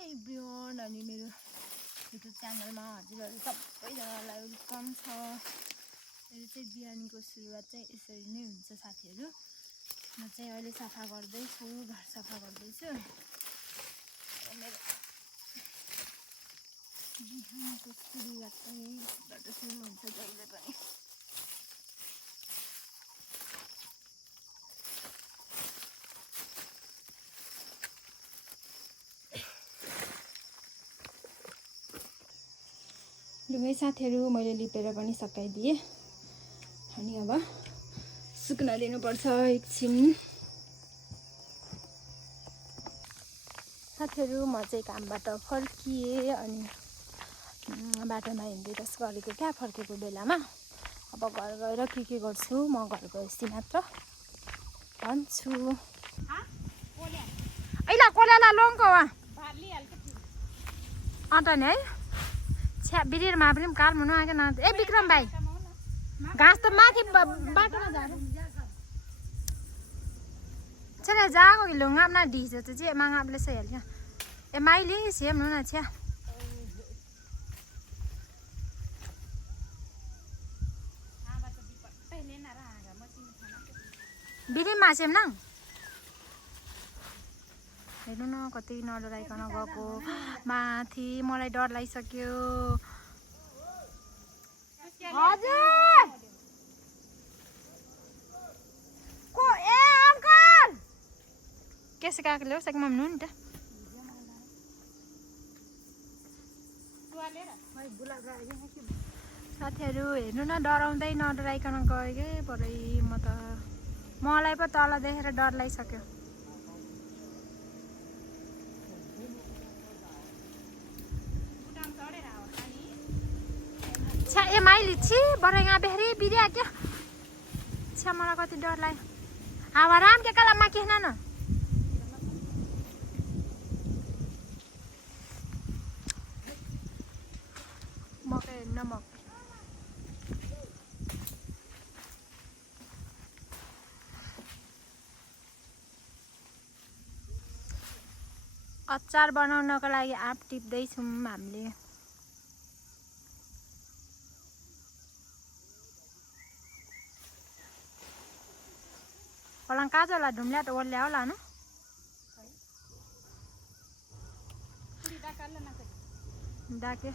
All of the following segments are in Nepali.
हाई एभ्रिवान अनि मेरो युट्युब च्यानलमा हजुरहरू सबैजनालाई वेलकम छ। मेरो चाहिँ बिहानीको सुरुवात चाहिँ यसरी नै हुन्छ साथीहरू। म चाहिँ अहिले सफा गर्दैछु, घर सफा गर्दैछु। मेरो बिहानीको सुरुवात चाहिँ यहीँबाट सुरु हुन्छ जहिले पनि। लुगाई साथीहरू मैले लिपेर पनि सकाइदिएँ अनि अब सुक्न दिनुपर्छ एकछिन। साथीहरू म चाहिँ कामबाट फर्किएँ अनि बाटोमा हिँड्दै त्यसो गरेको क्या फर्केको बेलामा। अब घर गएर के गर्छु म घर गएपछि मात्र भन्छु। ऐला कोलाला लोङको वा अन्त नि है छ्या बिरेरमा पनि कार मुनु आके न ए विक्रम भाइ घाँस त माथि बाटोमा झार्नु चले जाको कि लोङ अपना डिस तो जे मांग आपले सही है ए माइली सेम नु न छ्या बिरेमा सेम न हेर्नु न कति नडराइकन गएको माथि मलाई डर लागिसक्यो। हजुर को ए अंकल कैसे काक ल्याउ सके मम्मी नि त साथीहरू हेर्नु न डराउँदै नडराइकन गयो के परै मलाई पो तल देखेर डर लागिसक्यो। छ्या ए माइली छि बरैगा बेहरी बिरिया क्या छ्या मलाई कति डर लाग्यो। हावा राम के कलामा के न मकै नमक अचार बनाउनको लागि आँप टिप्दैछौँ हामीले। होला काज होला ढुम्ल्या त ओल्ल्या होला न डाके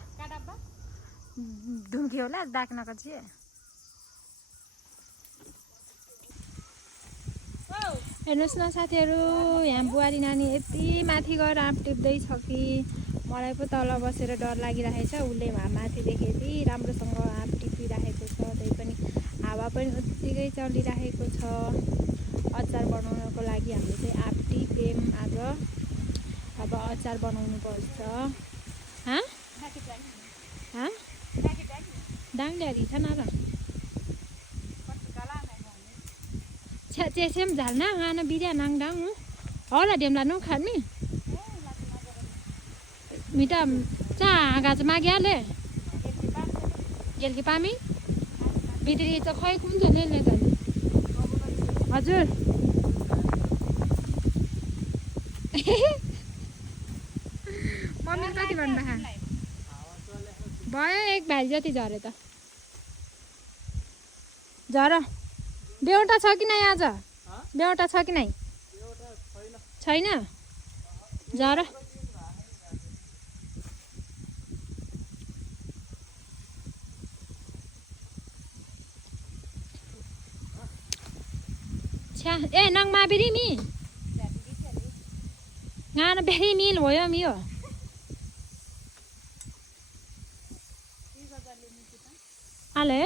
ढुम्की होला डाक्नको चाहिँ हेर्नुहोस् न साथीहरू यहाँ बुहारी नानी यति माथि गएर आँप टिप्दैछ कि मलाई पो तल बसेर डर लागिरहेछ। उसले माथिदेखि यति राम्रोसँग आँप टिपिरहेको छ त्यही पनि हावा पनि उत्तिकै चलिरहेको छ। अचार बनाउनको लागि हामीले चाहिँ आँप टिप्यौँ आज। अब अचार बनाउनु पर्छ। डाङ ल्यारी छ न र छ्या चेसेम झाल्न गाना बिर्या नाङ डाङ होला डेम्ला नु खानी मिटा चा गाज माग्याले गेलकी पामी बित्री त खै कुन चाहिँ ले त हजुर मम्मी कति भन्नु भा भयो एक भाइ जति झरे त झर बेउटा छ कि नै आज बेउटा छ कि नै छैन झर छ्या ए नङमा बिरी मी गाना बेरी मिल भयो मियो आले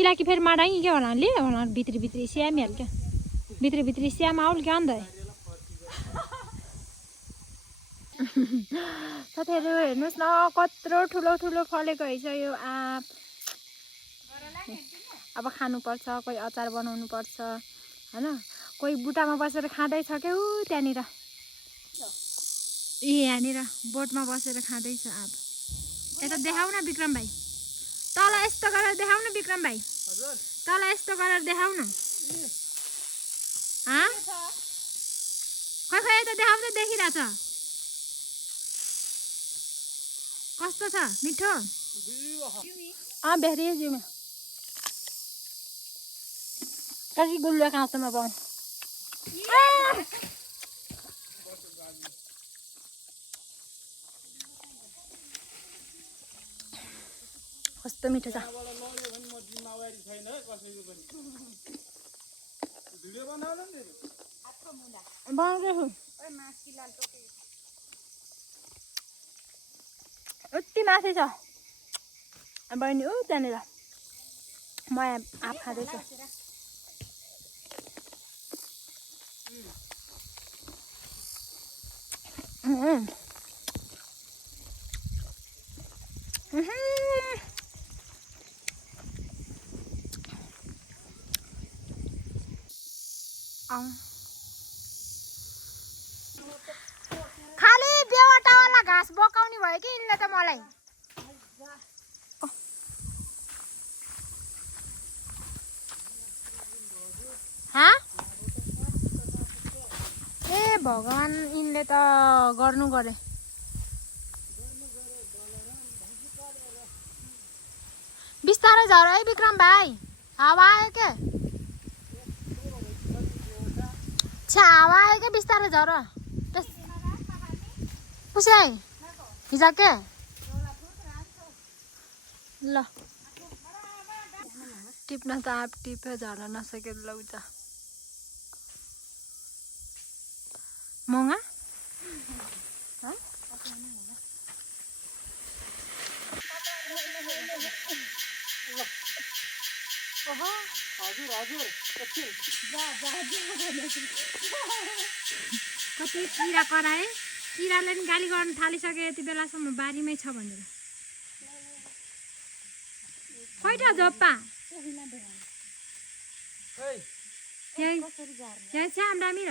इलाकी फेरि माडाइ के होला ले होला भित्री स्याम हाल क्या भित्री स्याम आउल क्या अन्त साथीहरू हेर्नुहोस् न कत्रो ठुलो फलेको रहेछ यो आँप। अब खानुपर्छ कोही अचार बनाउनु पर्छ हैन कोही बुटामा बसेर खाँदैछ क्या त्यहाँनिर ए यहाँनिर बोटमा बसेर खाँदैछ आँप। यता देखाउ न विक्रम भाइ तल यस्तो गरेर देखाउ न विक्रम भाइ तल यस्तो गरेर देखाउ न खै यता देखाउ त देखिरहेछ कस्तो छ मिठो बेरी जिउमा कति गुल्लो खाँचोमा पाउँ कस्तो मिठो छ बनाउँदैछु यति माथि छ बहिनी ऊ त्यहाँनिर म आँप खाँदैछु खाली बेवटावाला घाँस बोकाउने भयो कि यिनले त मलाई ए भगवान यिनले त गर्नु गरे बिस्तारै झर है विक्रम भाइ हावा आयो के हावा आयो क्या बिस्तारै झर पुसे हिजो के ल टिप्न त आँप टिप्यो झर्न नसक्यो लौ त महँगा कतै किरा कराए किराले नि गाली गर्न थालिसके यति बेलासम्म बारीमै छ भनेर खैटा झोप्पा यहाँ छ्याम दामी र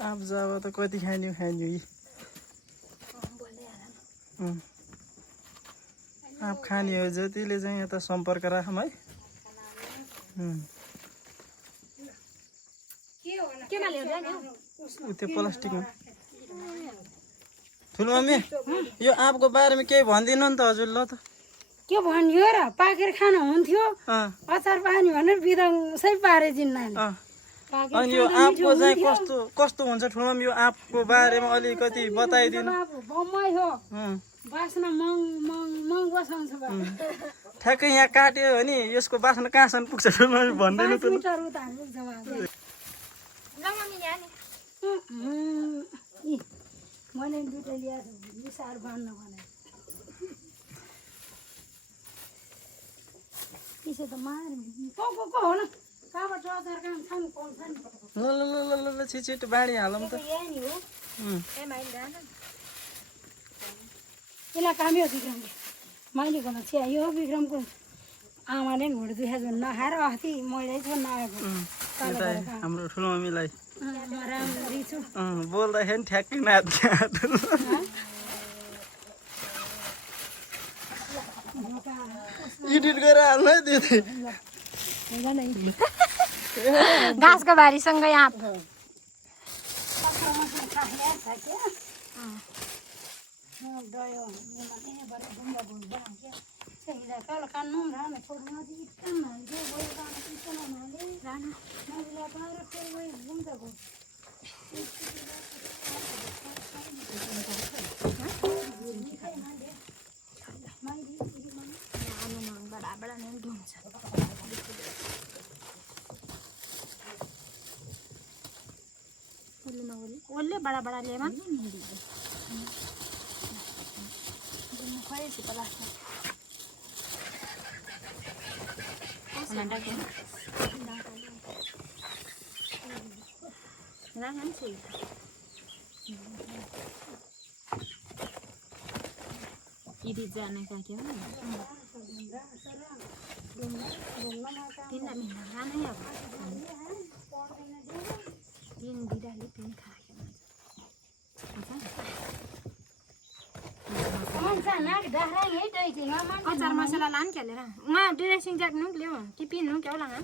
आप जाब त कति खान्यो आप खाने हो जतिले चाहिँ यता सम्पर्क राखौँ है त्यो प्लास्टिकमा ठुलो मम्मी यो आँपको बारेमा केही भनिदिनु नि त हजुर ल त के भन्यो र पाकेर खानु हुन्थ्यो अचार पानी भनेर बिदाङसै पारे जिन्नाले अनि यो आँपको चाहिँ कस्तो हुन्छ ठुलो मम्मी यो आँपको बारेमा अलिकति बताइदिनु बम्मै हो बास्ना मङ बसाउँछ ठ्याक्कै यहाँ काट्यो भने यसको बास्ना कहाँसम्म पुग्छ ठुलो मम्मी भन्दिनु त मैले दुइटा ल्याएको मिसार बाँध्न भने त्यसो त मार को हो न कहाँबाट अचार काम छ नि पाउँछ नि ल छिटो बाँडी हालौँ त यसलाई कामै हो विक्रमले मैले गर्नु छिया यो विक्रमको आमाले नि घुँडो दुखेको झन् नखाएर अस्ति मैले चाहिँ नआएको हाम्रो ठुलो मम्मीलाई राम्ररी छु बोल्दाखेरि ठ्याक्कै नाच्छ एडिट गरेर हाल्नु है त्यो घाँसको बारीसँगै आँप ओल्ले बड़ा बड़ा लेमन खोएसी पला नंदा के ना हम छी इदी जाने का क्या तीन महीना गाना है अब तीन बिराली तीन खा अचार मसला लान खेलेर उहाँ ड्रेसिङ ज्याकेट नुक ल्याऊ कि पिन्नु क्या होला उहाँ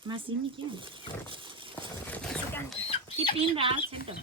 Masih ni kau. Si pin dah, cendol.